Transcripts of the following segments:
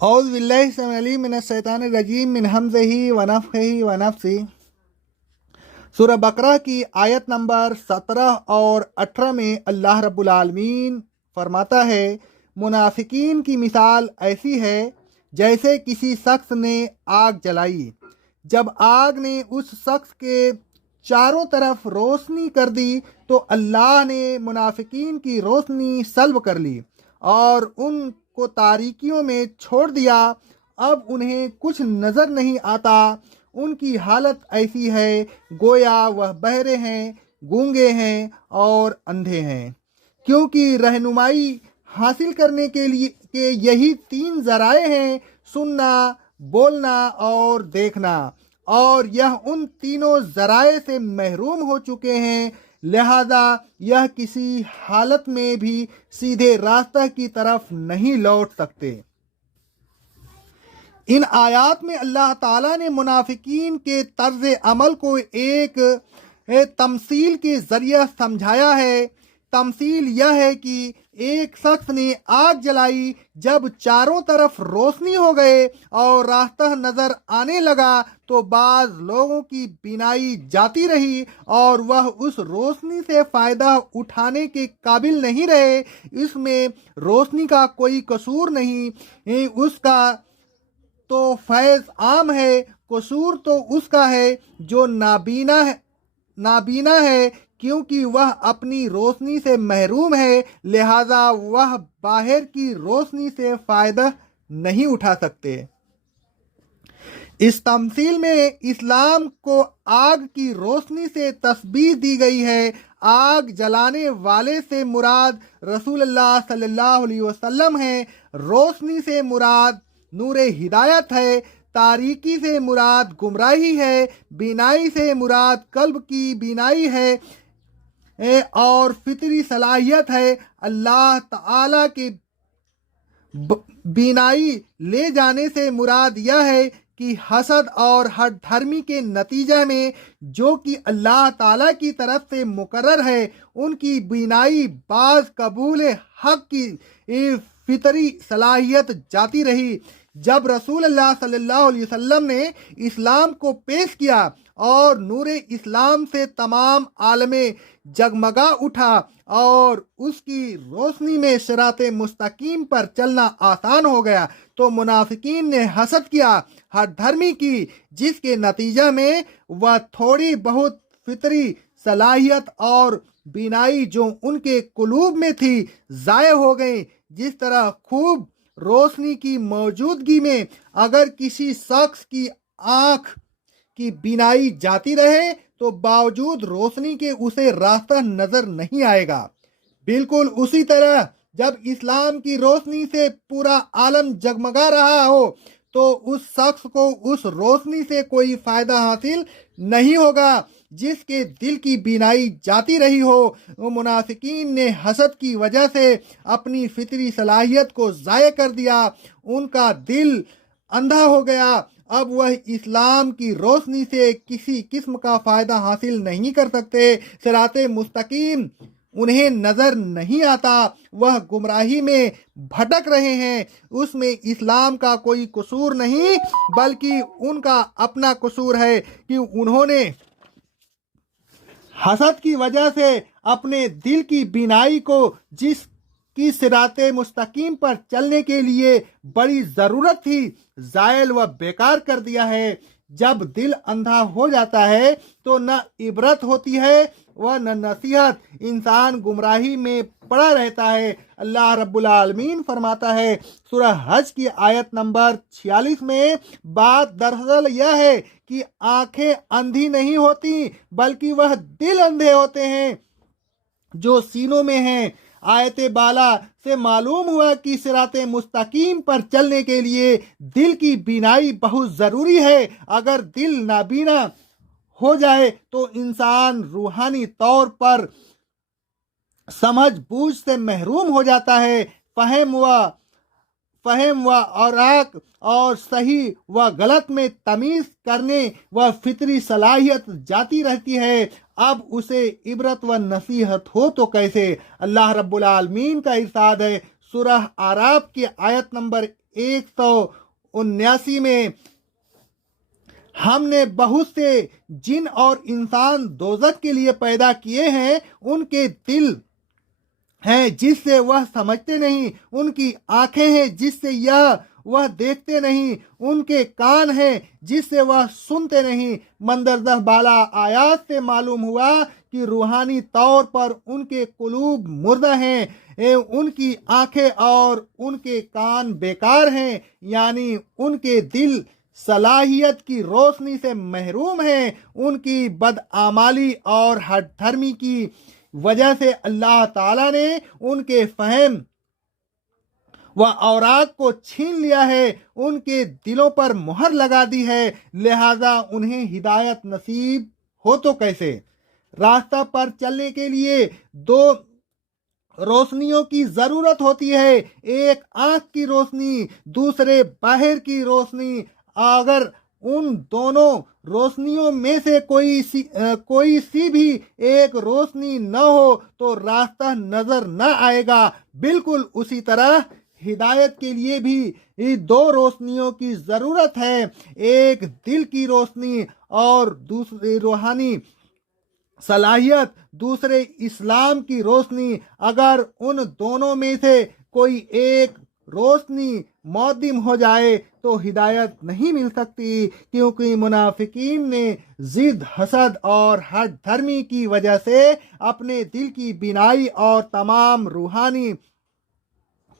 اعوذ باللہ السمیع العلیم من الشیطان الرجیم من حمزہ ونفخہ ونفثہ۔ سورہ بقرہ کی آیت نمبر 17 اور 18 میں اللہ رب العالمین فرماتا ہے، منافقین کی مثال ایسی ہے جیسے کسی شخص نے آگ جلائی، جب آگ نے اس شخص کے چاروں طرف روشنی کر دی تو اللہ نے منافقین کی روشنی سلب کر لی اور ان کو تاریکیوں میں چھوڑ دیا، اب انہیں کچھ نظر نہیں آتا۔ ان کی حالت ایسی ہے گویا وہ بہرے ہیں، گونگے ہیں اور اندھے ہیں، کیونکہ رہنمائی حاصل کرنے کے یہی 3 ذرائع ہیں: سننا، بولنا اور دیکھنا، اور یہ ان تینوں ذرائع سے محروم ہو چکے ہیں، لہذا یہ کسی حالت میں بھی سیدھے راستہ کی طرف نہیں لوٹ سکتے۔ ان آیات میں اللہ تعالیٰ نے منافقین کے طرز عمل کو ایک تمثیل کے ذریعہ سمجھایا ہے۔ تمثیل یہ ہے کہ ایک شخص نے آگ جلائی، جب چاروں طرف روشنی ہو گئے اور راستہ نظر آنے لگا تو بعض لوگوں کی بینائی جاتی رہی اور وہ اس روشنی سے فائدہ اٹھانے کے قابل نہیں رہے۔ اس میں روشنی کا کوئی قصور نہیں، اس کا تو فیض عام ہے، قصور تو اس کا ہے جو نابینا ہے، کیونکہ وہ اپنی روشنی سے محروم ہے، لہذا وہ باہر کی روشنی سے فائدہ نہیں اٹھا سکتے۔ اس تمثیل میں اسلام کو آگ کی روشنی سے تشبیہ دی گئی ہے۔ آگ جلانے والے سے مراد رسول اللہ صلی اللہ علیہ وسلم ہیں، روشنی سے مراد نور ہدایت ہے، تاریکی سے مراد گمراہی ہے، بینائی سے مراد قلب کی بینائی ہے اور فطری صلاحیت ہے۔ اللہ تعالیٰ کے بینائی لے جانے سے مراد یہ ہے کہ حسد اور ہر دھرمی کے نتیجہ میں جو کہ اللہ تعالیٰ کی طرف سے مقرر ہے، ان کی بینائی بعض قبول حق کی فطری صلاحیت جاتی رہی۔ جب رسول اللہ صلی اللہ علیہ وسلم نے اسلام کو پیش کیا اور نور اسلام سے تمام عالم جگمگا اٹھا اور اس کی روشنی میں صراط مستقیم پر چلنا آسان ہو گیا، تو منافقین نے حسد کیا ہر دھرمی کی، جس کے نتیجہ میں وہ تھوڑی بہت فطری صلاحیت اور بینائی جو ان کے قلوب میں تھی ضائع ہو گئیں۔ جس طرح خوب روشنی کی موجودگی میں اگر کسی شخص کی آنکھ کی بینائی جاتی رہے تو باوجود روشنی کے اسے راستہ نظر نہیں آئے گا، بالکل اسی طرح جب اسلام کی روشنی سے پورا عالم جگمگا رہا ہو تو اس شخص کو اس روشنی سے کوئی فائدہ حاصل نہیں ہوگا جس کے دل کی بینائی جاتی رہی ہو۔ منافقین نے حسد کی وجہ سے اپنی فطری صلاحیت کو ضائع کر دیا، ان کا دل اندھا ہو گیا، اب وہ اسلام کی روشنی سے کسی قسم کا فائدہ حاصل نہیں کر سکتے، صراط مستقیم انہیں نظر نہیں آتا، وہ گمراہی میں بھٹک رہے ہیں۔ اس میں اسلام کا کوئی قصور نہیں بلکہ ان کا اپنا قصور ہے کہ انہوں نے حسد کی وجہ سے اپنے دل کی بینائی کو، جس کی صراط مستقیم پر چلنے کے لیے بڑی ضرورت تھی، زائل و بیکار کر دیا ہے۔ جب دل اندھا ہو جاتا ہے تو نہ عبرت ہوتی ہے و نہ نصیحت، انسان گمراہی میں پڑا رہتا ہے۔ اللہ رب العالمین فرماتا ہے سورہ حج کی آیت نمبر 46 میں، بات دراصل یہ ہے کہ آنکھیں اندھی نہیں ہوتی بلکہ وہ دل اندھے ہوتے ہیں جو سینوں میں ہیں۔ آیت بالا سے معلوم ہوا کہ صراط مستقیم پر چلنے کے لیے دل کی بینائی بہت ضروری ہے۔ اگر دل نابینا ہو جائے تو انسان روحانی طور پر سمجھ بوجھ سے محروم ہو جاتا ہے، فہم و اوراق اور صحیح و غلط میں تمیز کرنے و فطری صلاحیت جاتی رہتی ہے، اب اسے عبرت و نصیحت ہو تو کیسے۔ اللہ رب العالمین کا ارشاد ہے سورہ اعراف کی آیت نمبر 179 میں ہم نے بہت سے جن اور انسان دوزخ کے لیے پیدا کیے ہیں، ان کے دل ہیں جس سے وہ سمجھتے نہیں، ان کی آنکھیں ہیں جس سے وہ دیکھتے نہیں، ان کے کان ہیں جس سے وہ سنتے نہیں۔ مندرجہ بالا آیات سے معلوم ہوا کہ روحانی طور پر ان کے قلوب مردہ ہیں، ان کی آنکھیں اور ان کے کان بیکار ہیں، یعنی ان کے دل صلاحیت کی روشنی سے محروم ہیں۔ ان کی بدعمالی اور ہٹ دھرمی کی وجہ سے اللہ تعالیٰ نے ان کے فہم و اوراق کو چھین لیا ہے، ان کے دلوں پر مہر لگا دی ہے، لہذا انہیں ہدایت نصیب ہو تو کیسے؟ راستہ پر چلنے کے لیے دو روشنیوں کی ضرورت ہوتی ہے، ایک آنکھ کی روشنی، دوسرے باہر کی روشنی۔ اگر ان دونوں روشنیوں میں سے کوئی سی بھی ایک روشنی نہ ہو تو راستہ نظر نہ آئے گا۔ بالکل اسی طرح ہدایت کے لیے بھی دو روشنیوں کی ضرورت ہے، ایک دل کی روشنی اور دوسری روحانی صلاحیت، دوسرے اسلام کی روشنی۔ اگر ان دونوں میں سے کوئی ایک روشنی معدم ہو جائے تو ہدایت نہیں مل سکتی، کیونکہ منافقین نے ضد، حسد اور ہٹ دھرمی کی وجہ سے اپنے دل کی بینائی اور تمام روحانی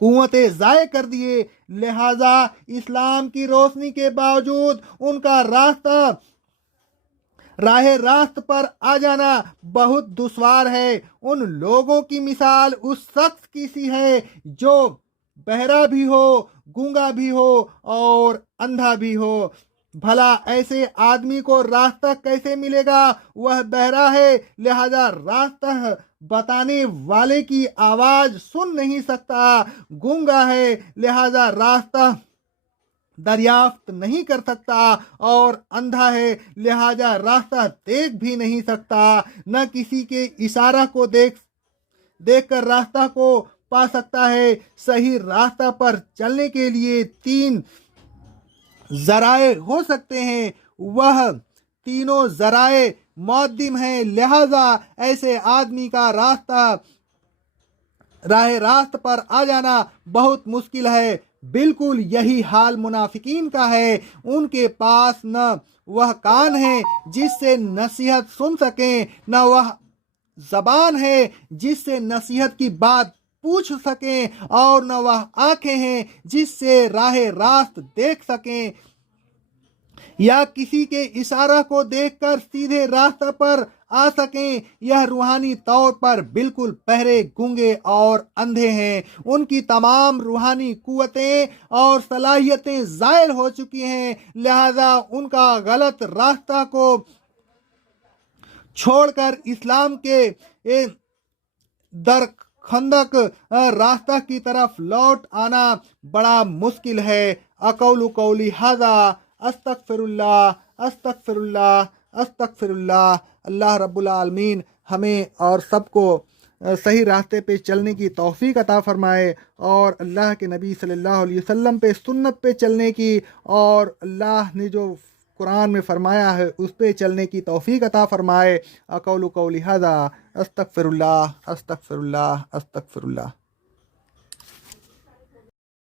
قوتیں ضائع کر دیے، لہذا اسلام کی روشنی کے باوجود ان کا راہ راست پر آ جانا بہت دشوار ہے۔ ان لوگوں کی مثال اس شخص کی سی ہے جو بہرا بھی ہو، گونگا بھی ہو اور اندھا بھی ہو۔ بھلا ایسے آدمی کو راستہ کیسے ملے گا؟ وہ بہرا ہے، لہذا راستہ بتانے والے کی آواز سن نہیں سکتا، گونگا ہے، لہذا راستہ دریافت نہیں کر سکتا، اور اندھا ہے، لہذا راستہ دیکھ بھی نہیں سکتا۔ نہ کسی کے اشارہ کو دیکھ کر راستہ کو پا سکتا ہے۔ صحیح راستہ پر چلنے کے لیے 3 ذرائع ہو سکتے ہیں، وہ تینوں ذرائع معدم ہیں، لہذا ایسے آدمی کا راہ راست پر آ جانا بہت مشکل ہے۔ بالکل یہی حال منافقین کا ہے، ان کے پاس نہ وہ کان ہیں جس سے نصیحت سن سکیں، نہ وہ زبان ہے جس سے نصیحت کی بات پوچھ سکیں، اور نہ وہ آنکھیں ہیں جس سے راہ راست دیکھ سکیں یا کسی کے اشارہ کو دیکھ کر سیدھے راستہ پر آ سکیں۔ یہ روحانی طور پر بالکل بہرے، گونگے اور اندھے ہیں، ان کی تمام روحانی قوتیں اور صلاحیتیں زائل ہو چکی ہیں، لہذا ان کا غلط راستہ کو چھوڑ کر اسلام کے درخندق راستہ کی طرف لوٹ آنا بڑا مشکل ہے۔ اقول قولی ھذا استغفر اللہ استغفر اللہ استغفر اللہ۔ اللہ رب العالمین ہمیں اور سب کو صحیح راستے پہ چلنے کی توفیق عطا فرمائے، اور اللہ کے نبی صلی اللہ علیہ وسلم پہ سنت پہ چلنے کی، اور اللہ نے جو قرآن میں فرمایا ہے اس پہ چلنے کی توفیق عطا فرمائے۔ اقول قولی ھذا استغفر اللہ استغفر اللہ استغفر اللہ۔